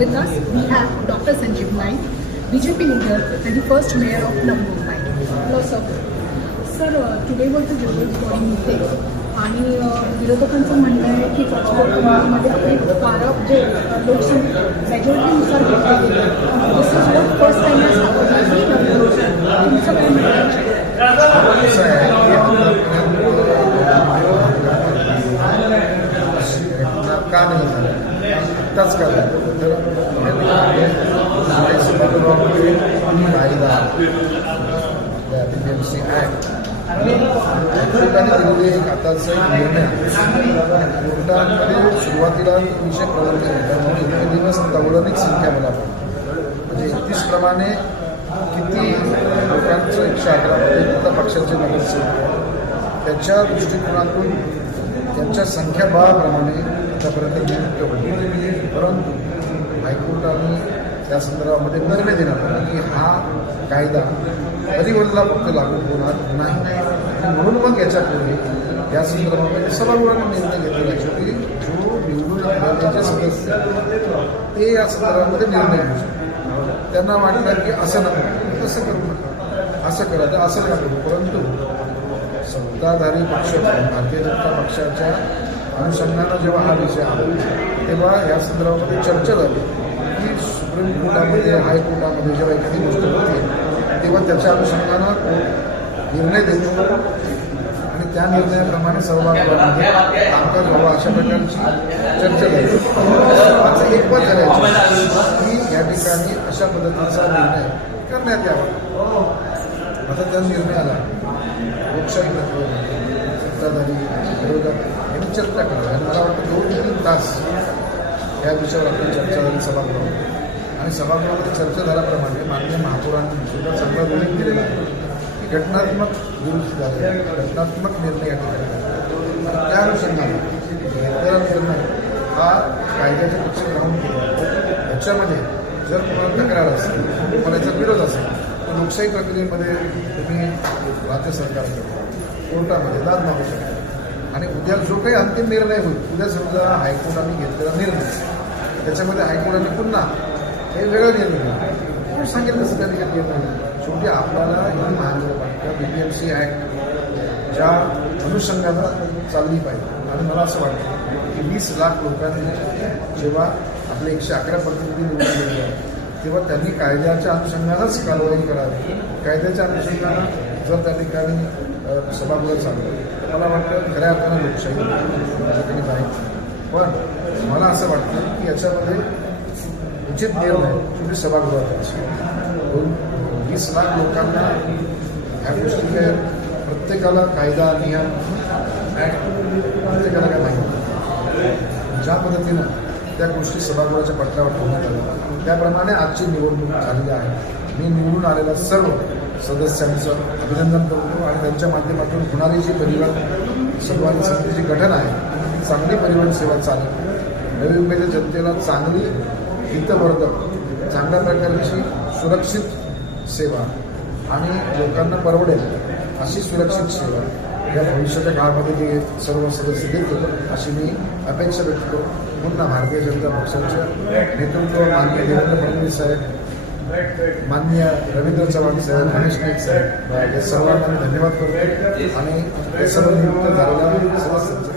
With us, we have Dr. Sanjeev Naik, BJP leader and the first mayor of Mumbai. Hello, sir. Sir, today was the General Body meeting आणि विरोधकांचं म्हणणं आहे की transport कमिटीमध्ये आपली 12 जे लोकसंख्या मेजॉरिटीनुसार घेतले गेले. This is what first time has happened. तुमचं काय म्हणणं आहे? का नाही झालं आत्ताच का झालं तर कायदा BMC ॲक्ट कोर्टाने दिलेले एक आताचा एक निर्णय कोर्टामध्ये सुरुवातीला विषय प्रवर्तन त्यामुळे इतके दिवस तौलनिक संख्या मला म्हणजे 31 प्रमाणे किती लोकांचं 111 विरोधी पक्षाचे नगरसेवक त्याच्या दृष्टिकोनातून त्यांच्या संख्याबळाप्रमाणे आतापर्यंत नियुक्त होईल. परंतु हायकोर्टाने त्या संदर्भामध्ये निर्णय देण्यात आला की हा कायदा परिवर्तनाला फक्त लागू होणार नाही आणि म्हणून मग याच्यापूर्वी या संदर्भामध्ये सभागृहाने निर्णय घेतलेला की जो निवडून आलेले सदस्य ते या संदर्भामध्ये निर्णय घेऊ शकतात. त्यांना वाटलं की असं नको तसं करू नका असं करा तर असं नका करू. परंतु सत्ताधारी पक्ष भारतीय जनता पक्षाच्या अनुषंगानं जेव्हा हा विषय आला तेव्हा या संदर्भामध्ये चर्चा झाली की सुप्रीम कोर्टामध्ये हायकोर्टामध्ये जेव्हा एखादी गोष्ट होती तेव्हा त्याच्या अनुषंगानं निर्णय देतो आणि त्या निर्णयाप्रमाणे सभागृहामध्ये कामकाज व्हावं अशा प्रकारची चर्चा झाली. आता एक पण करायची की या ठिकाणी अशा पद्धतीचा निर्णय करण्यात यावा. आता त्या निर्णय आला लोकशाही तत्व सत्ताधारी विरोधक यांनी चर्चा करावी आणि मला वाटतं 2 ते 3 तास या विषयावर आपण चर्चा झाली सभागृहामध्ये आणि सभागृहामध्ये चर्चा झाल्याप्रमाणे माननीय महापौरांनी सुद्धा चांगला उल्लेख दिलेला आहे की घटनात्मक दुरुस्ती झाली घटनात्मक निर्णय या ठिकाणी आणि त्या अनुषंगाने घेतलेला निर्णय हा कायद्याच्या पक्षात राहून याच्यामध्ये जर तुम्हाला तक्रार असेल तुम्हाला याचा विरोध असेल तर लोकशाही प्रक्रियेमध्ये तुम्ही राज्य सरकारकडे कोर्टामध्ये दाद मागू शकता आणि उद्या जो काही अंतिम निर्णय होईल उद्या समजा हायकोर्टाने घेतलेला निर्णय त्याच्यामध्ये हायकोर्टाने पुन्हा हे वेगळा निर्णय घेतला सांगितलं असं त्या ठिकाणी निर्णय शेवटी आपल्याला ही महानगरपालिका BMC ॲक्ट ज्या अनुषंगानं चालली पाहिजे आणि मला असं वाटतं की 20 लाख लोकांनी जेव्हा आपले 111 प्रतिनिधी निवडून गेले तेव्हा त्यांनी कायद्याच्या अनुषंगानंच कारवाई करावी. कायद्याच्या अनुषंगानं जर त्या ठिकाणी सभागृह चाललं तर मला वाटतं खऱ्या अर्थानं लोकशाही ठिकाणी नाही. पण मला असं वाटतं की याच्यामध्ये उचित निर्णय तुम्ही सभागृहात 20 लाख लोकांना ह्या गोष्टी काय प्रत्येकाला कायदा नियम ॲक्ट प्रत्येकाला काय माहिती ज्या पद्धतीनं त्या गोष्टी सभागृहाच्या पटलावर ठेवण्यात आल्या त्याप्रमाणे आजची निवडणूक झालेली आहे. मी निवडून आलेल्या सर्व सदस्यांचं अभिनंदन करतो आणि त्यांच्या माध्यमातून होणारी जी परिवहन सर्वांची समितीची गठन आहे चांगली परिवहन सेवा चालेल. नवी मुंबईच्या जनतेला चांगली हितवर्धक चांगल्या प्रकारची सुरक्षित सेवा आणि लोकांना परवडेल अशी सुरक्षित सेवा या भविष्याच्या काळामध्ये जे सर्व सदस्य देतील अशी मी अपेक्षा व्यक्त करतो. पुन्हा भारतीय जनता पक्षाच्या नेतृत्व माननीय देवेंद्र फडणवीस साहेब माननीय रवींद्र चव्हाण साहेब गणेश नाईक साहेब या सर्वांना मी धन्यवाद करतो आणि हे सर्व नियुक्त झालेल्या सदस्यांचा